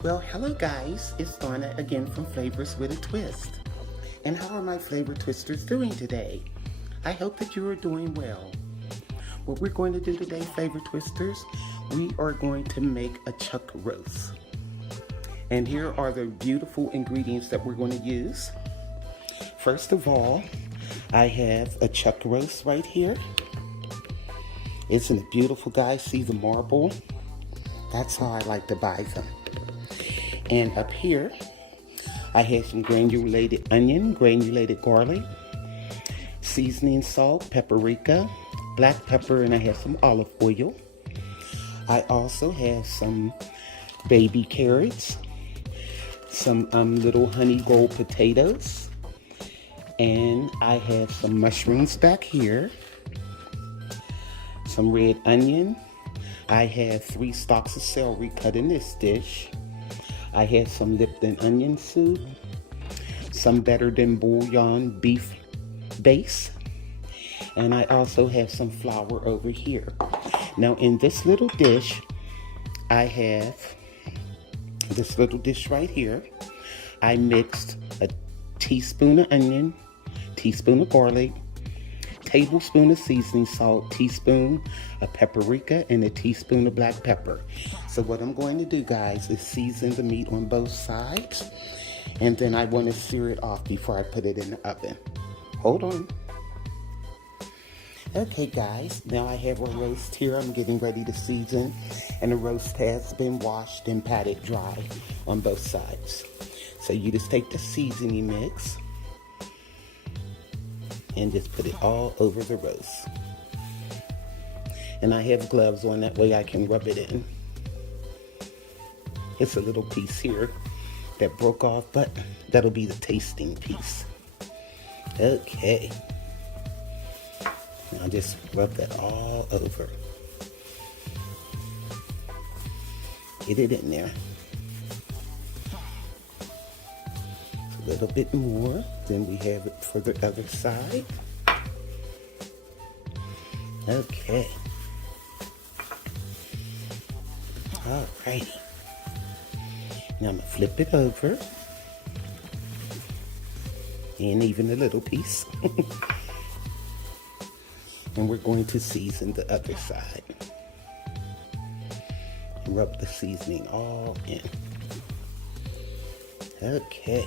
Well, hello guys, it's Donna again from Flavors with a Twist. And how are my flavor twisters doing today? I hope that you are doing well. What we're going to do today, flavor twisters, we are going to make a chuck roast. And here are the beautiful ingredients that we're going to use. First of all, I have a chuck roast right here. Isn't it beautiful, guys? See the marble? That's how I like to buy them. And up here, I have some granulated onion, granulated garlic, seasoning salt, paprika, black pepper, and I have some olive oil. I also have some baby carrots, some little honey gold potatoes, and I have some mushrooms back here, some red onion. I have 3 stalks of celery cut in this dish. I have some Lipton onion soup, some Better Than Bouillon beef base, and I also have some flour over here. Now in this little dish, I have this little dish right here. I mixed a teaspoon of onion, teaspoon of garlic, tablespoon of seasoning salt, teaspoon of paprika, and a teaspoon of black pepper. So what I'm going to do, guys, is season the meat on both sides, and then I want to sear it off before I put it in the oven. Hold on. Okay, guys, now I have a roast here. I'm getting ready to season, and the roast has been washed and patted dry on both sides. So you just take the seasoning mix and just put it all over the roast. And I have gloves on, that way I can rub it in. It's a little piece here that broke off, but that'll be the tasting piece. Okay. Now just rub that all over. Get it in there. A little bit more, then we have it for the other side. Okay. Alrighty. Now I'm gonna flip it over. And even a little piece. And we're going to season the other side. Rub the seasoning all in. Okay.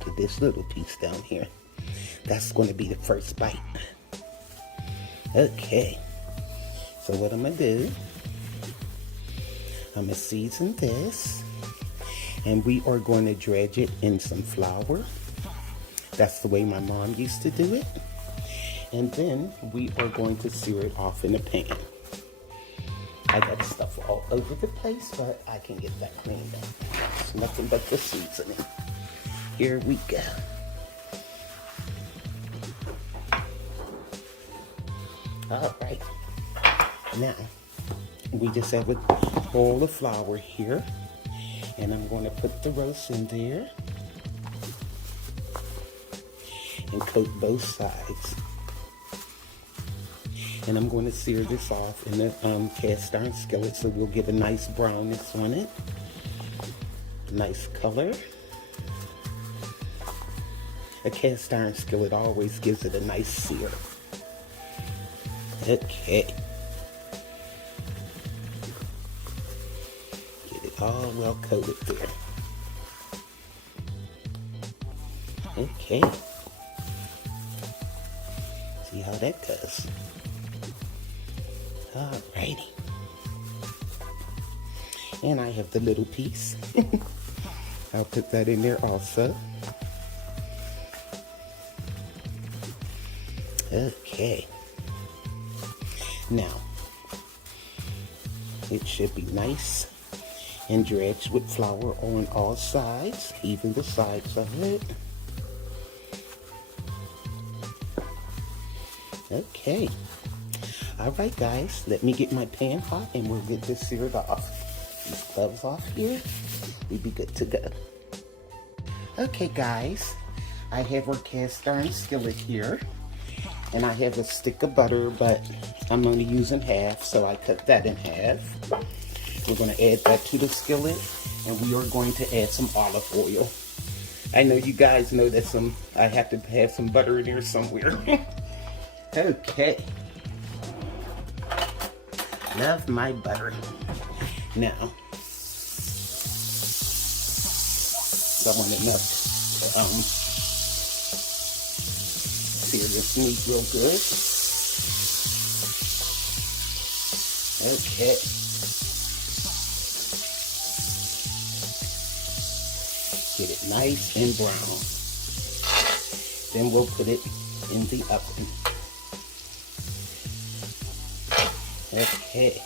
To this little piece down here. That's going to be the first bite. Okay. So what I'm going to do, I'm going to season this, and we are going to dredge it in some flour. That's the way my mom used to do it. And then we are going to sear it off in a pan. I got stuff all over the place, but I can get that cleaned up. It's nothing but the seasoning. Here we go. All right. Now, we just have a bowl of flour here. And I'm going to put the roast in there. And coat both sides. And I'm going to sear this off in the cast iron skillet so we'll get a nice brownness on it. Nice color. A cast iron skillet always gives it a nice sear. Okay. Get it all well coated there. Okay. See how that goes. Alrighty. And I have the little piece. I'll put that in there also. Okay. Now, it should be nice and dredged with flour on all sides, even the sides of it. Okay. All right, guys, let me get my pan hot and we'll get this seared off. These gloves off here, we'll be good to go. Okay, guys, I have our cast iron skillet here, and I have a stick of butter, but I'm only using half, so I cut that in half. We're going to add that to the skillet, And we are going to add some olive oil. I know you guys know that I have to have some butter in there somewhere. Okay. Love my butter. Now, I want enough to sear this meat real good. Okay. Get it nice and brown. Then we'll put it in the oven. Okay.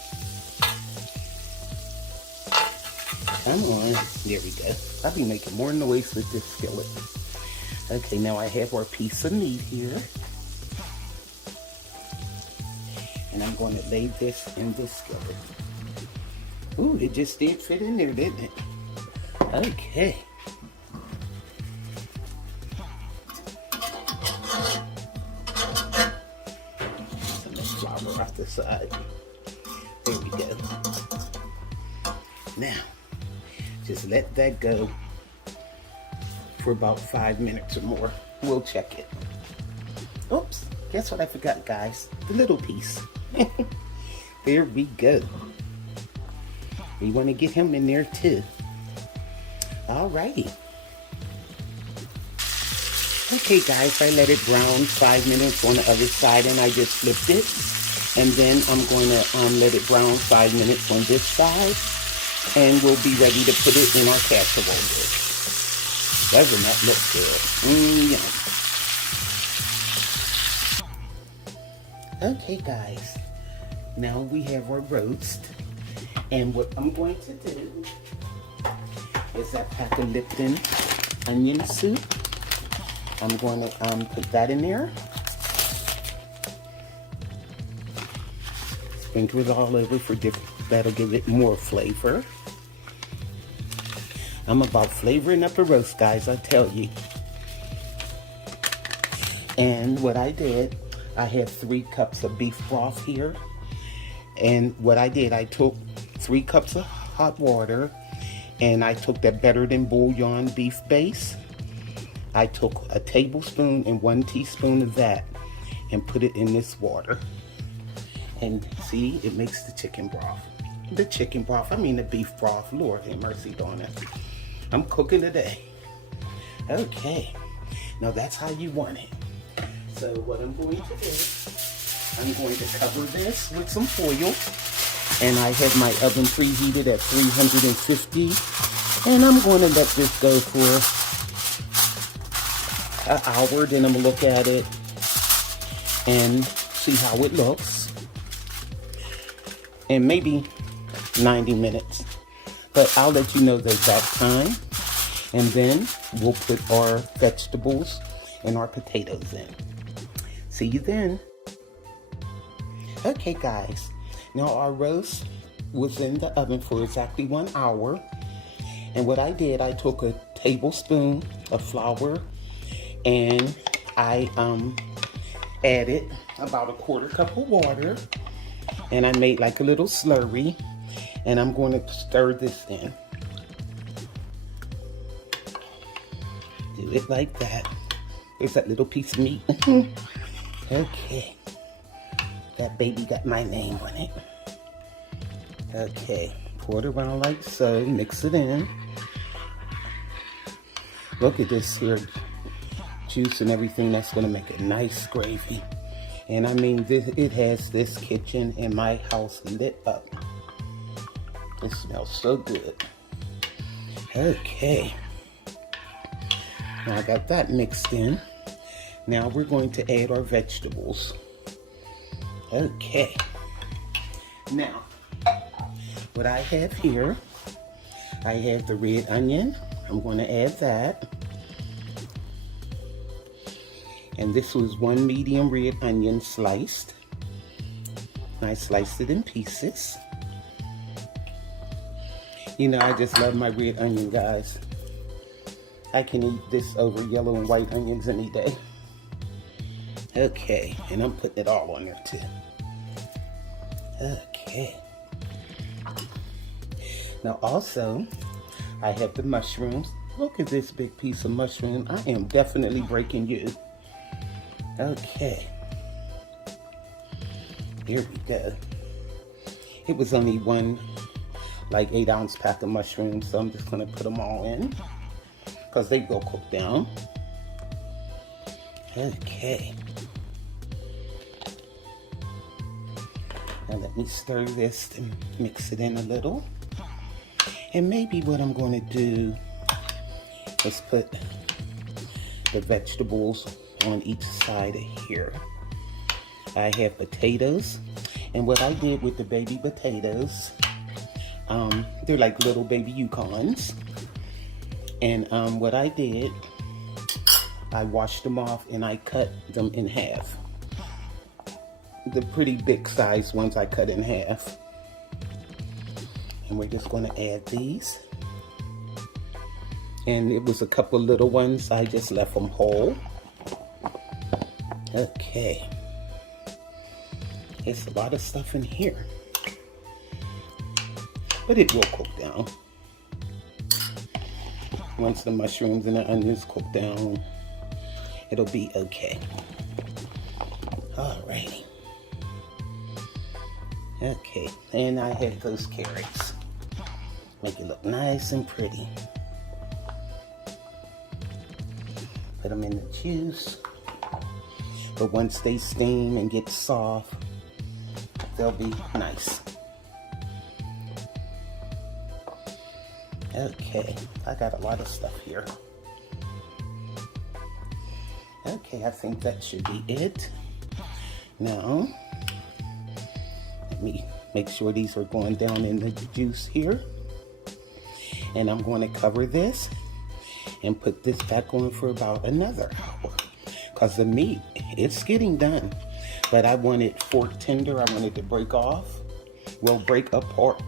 Come on. There we go. I'll be making more noise with this skillet. Okay, now I have our piece of meat here. And I'm going to lay this in this skillet. Ooh, it just did fit in there, didn't it? Okay. Some of the flour off the side. There we go. Now, just let that go for about 5 minutes or more. We'll check it. Oops, guess what I forgot, guys? The little piece. There we go. We want to get him in there too. Alrighty. Okay guys, I let it brown 5 minutes on the other side and I just flipped it. And then I'm going to let it brown 5 minutes on this side. And we'll be ready to put it in our casserole dish. Doesn't that look good? Yum. Okay guys, now we have our roast. And what I'm going to do is that pack of Lipton onion soup. I'm going to put that in there. Sprinkle it all over for different, that'll give it more flavor. I'm about flavoring up a roast, guys, I tell you. And what I did, I have 3 cups of beef broth here. And what I did, I took 3 cups of hot water and I took that Better Than Bouillon beef base. I took a tablespoon and 1 teaspoon of that and put it in this water. And see, it makes the chicken broth. The chicken broth, I mean the beef broth. Lord have mercy on it. I'm cooking today. Okay, now that's how you want it. So what I'm going to do, I'm going to cover this with some foil. And I have my oven preheated at 350. And I'm going to let this go for an hour. Then I'm going to look at it and see how it looks. And maybe 90 minutes. But I'll let you know the exact time. And then we'll put our vegetables and our potatoes in. See you then. Okay guys, now our roast was in the oven for exactly 1 hour. And what I did, I took a tablespoon of flour and I added about a 1/4 cup of water. And I made like a little slurry. And I'm going to stir this in. Do it like that. There's that little piece of meat. Okay. That baby got my name on it. Okay. Pour it around like so. Mix it in. Look at this here juice and everything. That's going to make a nice gravy. And I mean, it has this kitchen in my house lit up. It smells so good. Okay. Now I got that mixed in. Now we're going to add our vegetables. Okay. Now, what I have here, I have the red onion. I'm going to add that. And this was 1 medium red onion sliced. I sliced it in pieces. You know, I just love my red onion, guys. I can eat this over yellow and white onions any day. Okay, and I'm putting it all on there too. Okay. Now also, I have the mushrooms. Look at this big piece of mushroom. I am definitely breaking you. Okay. Here we go. It was only one, like 8-ounce pack of mushrooms, so I'm just gonna put them all in because they go cook down. Okay. Now let me stir this and mix it in a little. And maybe what I'm going to do is put the vegetables on each side of here. I have potatoes, and what I did with the baby potatoes, they're like little baby Yukons. And what I did, I washed them off and I cut them in half. The pretty big size ones I cut in half. And we're just going to add these. And it was a couple little ones, I just left them whole. Okay. There's a lot of stuff in here. But it will cook down. Once the mushrooms and the onions cook down, it'll be okay. Alrighty. Okay, and I had those carrots. Make it look nice and pretty. Put them in the juice. But once they steam and get soft, they'll be nice. Okay, I got a lot of stuff here. Okay, I think that should be it. Now, let me make sure these are going down in the juice here. And I'm going to cover this and put this back on for about another hour. Because the meat, it's getting done. But I want it fork tender. I want it to break off. Well, break apart.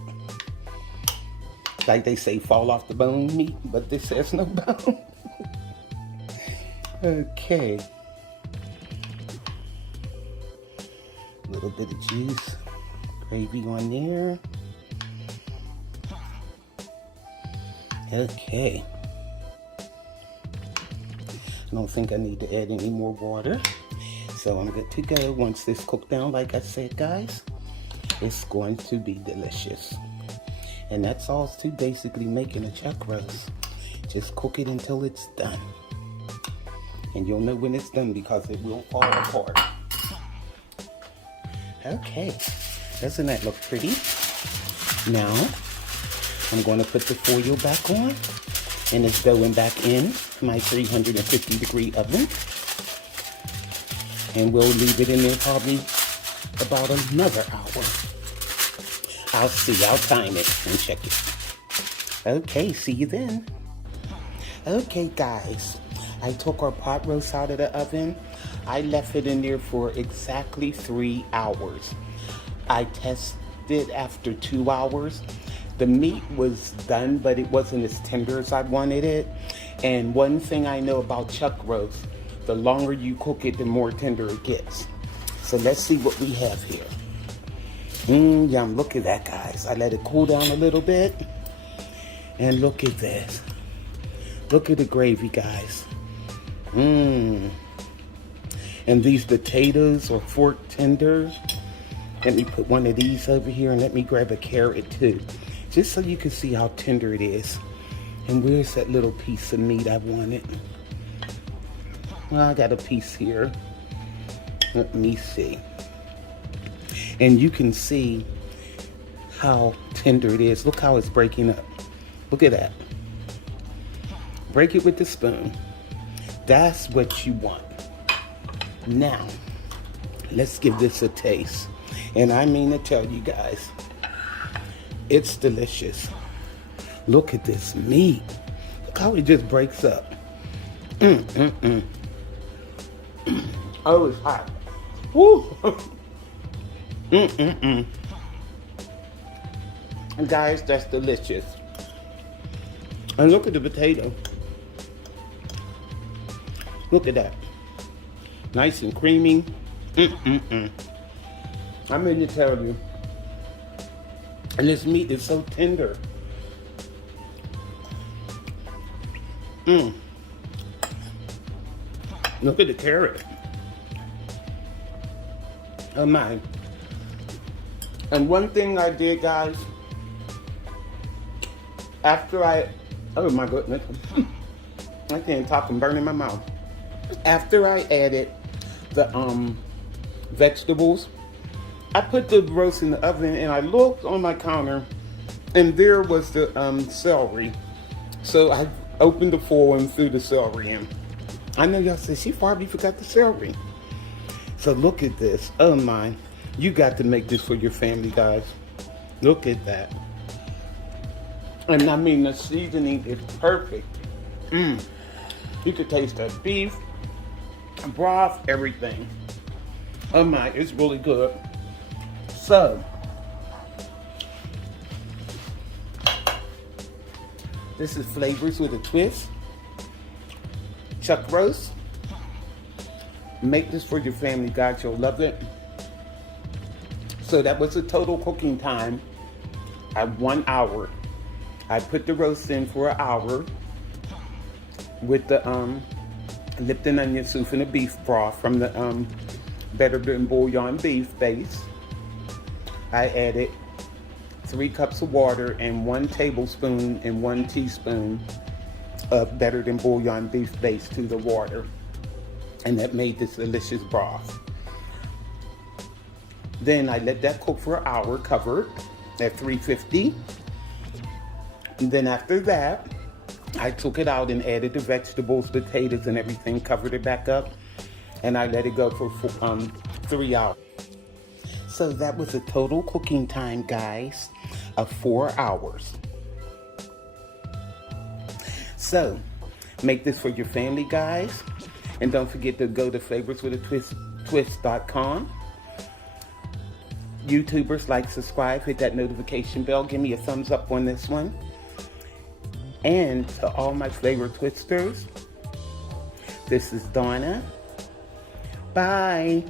Like they say, fall off the bone meat, but this has no bone. Okay. A little bit of juice, gravy on there. Okay. I don't think I need to add any more water. So I'm good to go. Once this cooked down, like I said, guys, it's going to be delicious. And that's all to basically making a chuck roast. Just cook it until it's done. And you'll know when it's done because it will fall apart. Okay, doesn't that look pretty? Now, I'm going to put the foil back on. And it's going back in my 350 degree oven. And we'll leave it in there probably about another hour. I'll see, I'll time it and check it. Okay, see you then. Okay, guys, I took our pot roast out of the oven. I left it in there for exactly 3 hours. I tested after 2 hours. The meat was done, but it wasn't as tender as I wanted it. And one thing I know about chuck roast, the longer you cook it, the more tender it gets. So let's see what we have here. Yum, look at that, guys. I let it cool down a little bit. And look at this. Look at the gravy, guys. And these potatoes are fork tender. Let me put one of these over here and let me grab a carrot too. Just so you can see how tender it is. And where's that little piece of meat I wanted? Well, I got a piece here. Let me see. And you can see how tender it is. Look how it's breaking up. Look at that. Break it with the spoon. That's what you want. Now, let's give this a taste. And I mean to tell you guys, it's delicious. Look at this meat. Look how it just breaks up. Oh, it's hot. Woo! And guys, that's delicious. And look at the potato. Look at that. Nice and creamy. I mean to tell you. And this meat is so tender. Mmm. Look at the carrot. Oh my. And one thing I did, guys, oh my goodness. I can't talk, I'm burning my mouth. After I added the vegetables, I put the roast in the oven and I looked on my counter and there was the celery. So I opened the foil and threw the celery in. I know y'all said, she probably forgot the celery. So look at this. Oh my. You got to make this for your family, guys. Look at that. And I mean, the seasoning is perfect. Mmm. You could taste the beef, broth, everything. Oh my, it's really good. So, this is Flavors with a Twist. Chuck roast. Make this for your family, guys. You'll love it. So that was the total cooking time at 1 hour. I put the roast in for an hour with the Lipton onion soup and the beef broth from the Better Than Bouillon beef base. I added 3 cups of water and 1 tablespoon and 1 teaspoon of Better Than Bouillon beef base to the water. And that made this delicious broth. Then I let that cook for an hour covered at 350. And then after that, I took it out and added the vegetables, potatoes, and everything, covered it back up, and I let it go for 3 hours. So that was a total cooking time, guys, of 4 hours. So make this for your family, guys, and don't forget to go to flavorswithatwist.com. YouTubers, like, subscribe, hit that notification bell, give me a thumbs up on this one. And to all my flavor twisters, this is Donna. Bye.